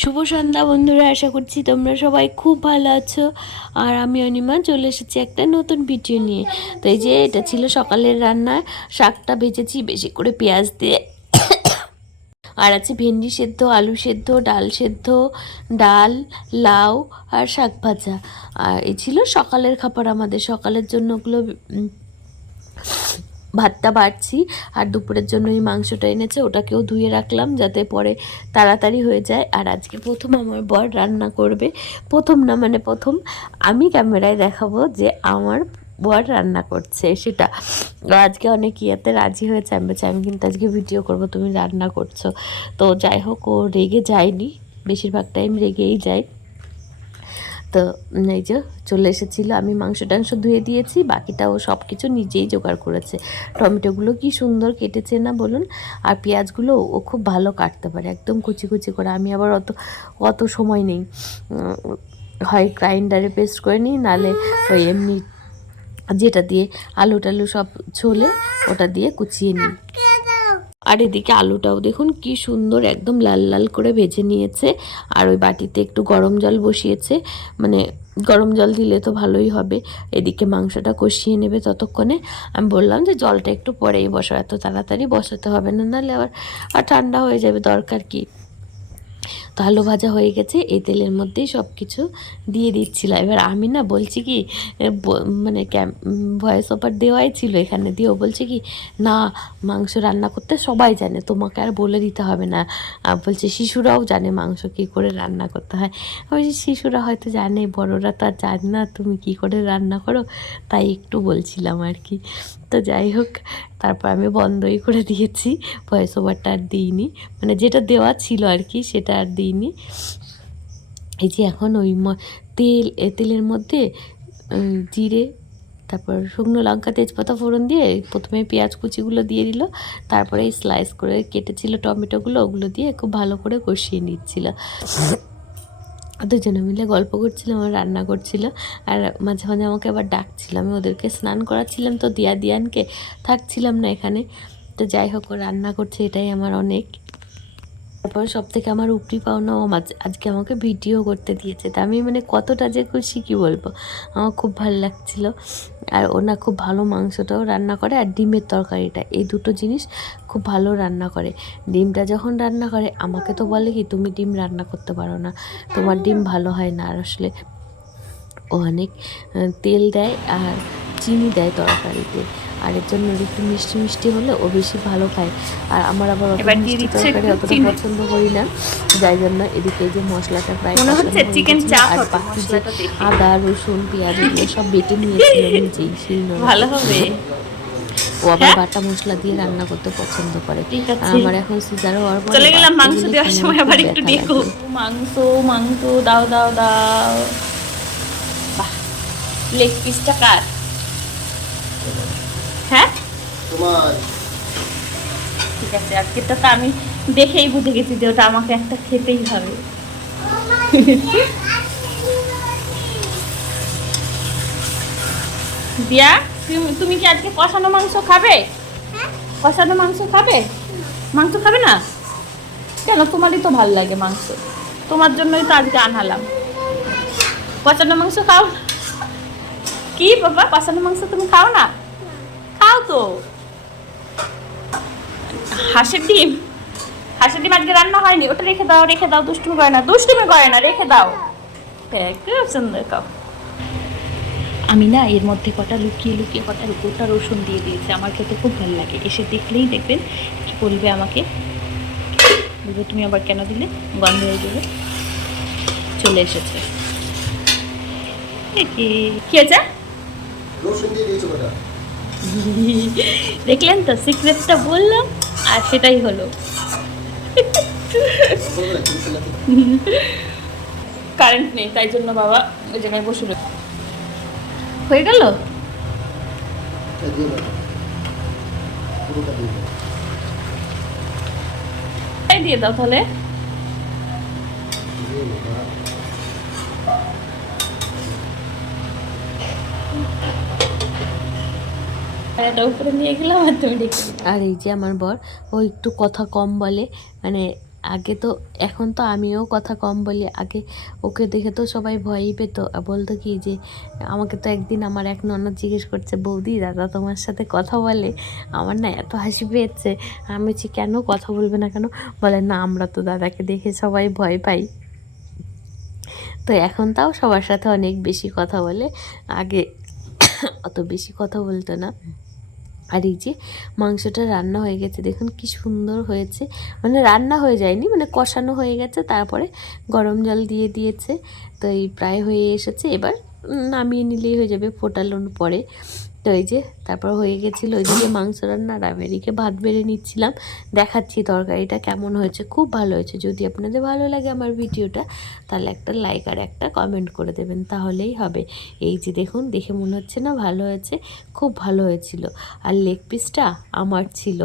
শুভ সন্ধ্যা বন্ধুরা, আশা করছি তোমরা সবাই খুব ভালো আছো। আর আমি অনিমা চলে এসেছি একটা নতুন ভিডিও নিয়ে। তো এই যে এটা ছিল সকালের রান্না। শাকটা ভেজেছি বেশি করে পেঁয়াজ দিয়ে। আর আছে ভেন্ডি সেদ্ধ, আলু সেদ্ধ, ডাল সেদ্ধ, ডাল, লাউ আর শাক ভাজা। আর এই ছিল সকালের খাবার আমাদের। সকালের জন্য ওগুলো ভাতটা বাড়ছি। আর দুপুরের জন্য এই মাংসটা এনেছে, ওটাকেও ধুয়ে রাখলাম যাতে পরে তাড়াতাড়ি হয়ে যায়। আর আজকে প্রথম আমার বর রান্না করবে। প্রথম না, মানে প্রথম আমি ক্যামেরায় দেখাবো যে আমার বর রান্না করছে সেটা। আজকে অনেক ইয়েতে রাজি হয়েছে। আমি বলছি আমি কিন্তু আজকে ভিডিও করব, তুমি রান্না করছো। তো যাই হোক, ও রেগে যায়নি, বেশিরভাগ টাইম রেগেই যায়। তো এই যে চলে এসেছিলো, আমি মাংস টাংস ধুয়ে দিয়েছি, বাকিটা ও সব কিছু নিজেই জোগাড় করেছে। টমেটোগুলো কি সুন্দর কেটেছে না বলুন। আর পেঁয়াজগুলো ও খুব ভালো কাটতে পারে, একদম কুচি কুচি করে। আমি আবার অত সময় নেই, হয় গ্রাইন্ডারে পেস্ট করে নিই, নালে ওই এমনি যেটা দিয়ে আলু টালু সব ছোলে ওটা দিয়ে কুচিয়ে নিই। আর এদিকে আলুটাও দেখুন কি সুন্দর একদম লাল লাল করে ভেজে নিয়েছে। আর ওই বাটিতে একটু গরম জল বসিয়েছে, মানে গরম জল দিলে তো ভালোই হবে। এদিকে মাংসটা কষিয়ে নেবে ততক্ষণে। আমি বললাম যে জলটা একটু পরেই বসাও, এত তাড়াতাড়ি বসাতে হবে না, নাহলে আবার ঠান্ডা হয়ে যাবে, দরকার কি। তো আলু ভাজা হয়ে গেছে, এই তেলের মধ্যেই সব কিছু দিয়ে দিচ্ছিলাম। এবার আমি না বলছি কি, মানে ভয়েস ওভার দেওয়াই ছিল এখানে, দিয়েও বলছে কি না, মাংস রান্না করতে সবাই জানে, তোমাকে আর বলে দিতে হবে না। বলছে শিশুরাও জানে মাংস কী করে রান্না করতে হয়। আমি বলছি শিশুরা হয়তো জানে, বড়রা তো আর জানে না তুমি কী করে রান্না করো, তাই একটু বলছিলাম আর কি। তো যাই হোক, তারপর আমি বন্ধই করে দিয়েছি, ভয়েস ওভারটা আর দিইনি, মানে যেটা দেওয়া ছিল আর কি সেটা আর দিইনি। এই যে এখন ওই তেলের মধ্যে জিরে, তারপর শুকনো লঙ্কা, তেজপাতা ফোড়ন দিয়ে প্রথমে পেঁয়াজ কুচিগুলো দিয়ে দিল, তারপরে এই স্লাইস করে কেটেছিল টমেটোগুলো, ওগুলো দিয়ে খুব ভালো করে কষিয়ে নিচ্ছিল। দুজনে মিলে গল্প করছিলাম আর রান্না করছিল। আর মাঝে মাঝে আমাকে আবার ডাকছিল, আমি ওদেরকে স্নান করাচ্ছিলাম তো দিয়ানকে, থাকছিলাম না এখানে। তো যাই হোক, ও রান্না করছে, এটাই আমার অনেক। তারপর সব থেকে আমার উপরি পাওনা, ও আজকে আমাকে ভিডিও করতে দিয়েছে। তা আমি মানে কতটা যে খুশি কী বলবো, আমার খুব ভালো লাগছিলো। আর ওনা খুব ভালো মাংসটাও রান্না করে, আর ডিমের তরকারিটা, এই দুটো জিনিস খুব ভালো রান্না করে। ডিমটা যখন রান্না করে আমাকে তো বলে কি তুমি ডিম রান্না করতে পারো না, তোমার ডিম ভালো হয় না। আর আসলে ও অনেক তেল দেয় আর চিনি দেয় তরকারিতে, আর এর জন্য একটু মিষ্টি মিষ্টি হলে ও বেশি ভালো খায়। আর আমার আবার অত মিষ্টি তরকারি অতটা পছন্দ করি না, যাই জন্য এদিকে যে মশলাটা প্রায় চিকেন চাপ, আর বাকি যে আদা রসুন পেঁয়াজ এগুলো সব বেটে নিয়েছিল নিজেই শিলনোড়াতে, ভালো হবে। ও আবার বাটা মশলা দিয়ে রান্না করতে পছন্দ করে। আমার এখন সিজার হওয়ার পরে চলে গেলাম মাংস দেওয়ার সময় আবার একটু দেখো, মাংস মাংস দাও দাও দাও। বাহ, লেগ পিসটা কার? হ্যাঁ তোমার। ঠিক আছে, আজকেরটা তো আমি দেখেই বুঝে গেছি যে ওটা আমাকে একটা খেতেই হবে। দিয়া, তুমি কি আজকে কষানো মাংস খাবে? কষানো মাংস খাবে? মাংস খাবে না কেন? তোমারই তো ভাল লাগে মাংস, তোমার জন্যই তো আজকে আনালাম। কষানো মাংস খাও? কি বাবা, কষানো মাংস তুমি খাও না? খাও তো। হাঁসের ডিম, হাঁসের ডিম আজকে রান্না হয়নি, ওটা রেখে দাও, রেখে দাও, দুষ্টুমি করে না, দুষ্টুমি করে না, রেখে দাও। খুব সুন্দর খাও। আমি না এর মধ্যে কটা লুকিয়ে লুকিয়ে কটা গোটা রসুন দিয়ে দিয়েছি, আমার খেতে খুব ভালো লাগে। এসে দেখলেই দেখবেন কি বলবে আমাকে, বলবে তুমি আবার কেন দিলে, গন্ধ হয়ে যাবে। চলে এসেছে, কি হয়েছে? দেখলেন তো, সিক্রেটটা বললাম আর সেটাই হলো। কারেন্ট নেই, তাই জন্য বাবা ওই জায়গায় বসে রয়েছে। হয়ে গেল, দিয়ে দাও তাহলে। উপরে নিয়ে গেলাম আর তুমি দেখি। আর এই যে আমার বর, ও একটু কথা কম বলে, মানে আগে তো, এখন তো আমিও কথা কম বলি, আগে ওকে দেখে তো সবাই ভয়ই পেত, বলতো কি যে আমাকে তো একদিন আমার এক ননদ জিজ্ঞেস করছে, বৌদি দাদা তোমার সাথে কথা বলে? আমার না এত হাসি পেয়েছে। আমি বলছি কেন, কথা বলবে না কেন? বলে না, আমরা তো দাদাকে দেখে সবাই ভয় পাই। তো এখন তাও সবার সাথে অনেক বেশি কথা বলে, আগে অত বেশি কথা বলতো না। আর এই যে মাংসটা রান্না হয়ে গেছে, দেখুন কি সুন্দর হয়েছে। মানে রান্না হয়ে যায়নি, মানে কষানো হয়ে গেছে, তারপরে গরম জল দিয়ে দিয়েছে। তো এই প্রায় হয়ে এসেছে, এবার নামিয়ে নিলেই হয়ে যাবে ফোটানোর পরে। তো এই যে তারপর হয়ে গেছিলো ওইদিকে মাংস রান্না, আর আমি এদিকে ভাত বেড়ে নিচ্ছিলাম। দেখাচ্ছি তরকারিটা কেমন হয়েছে, খুব ভালো হয়েছে। যদি আপনাদের ভালো লাগে আমার ভিডিওটা, তাহলে একটা লাইক আর একটা কমেন্ট করে দেবেন, তাহলেই হবে। এই যে দেখুন, দেখে মনে হচ্ছে না ভালো হয়েছে? খুব ভালো হয়েছিল। আর লেগ পিসটা আমার ছিল।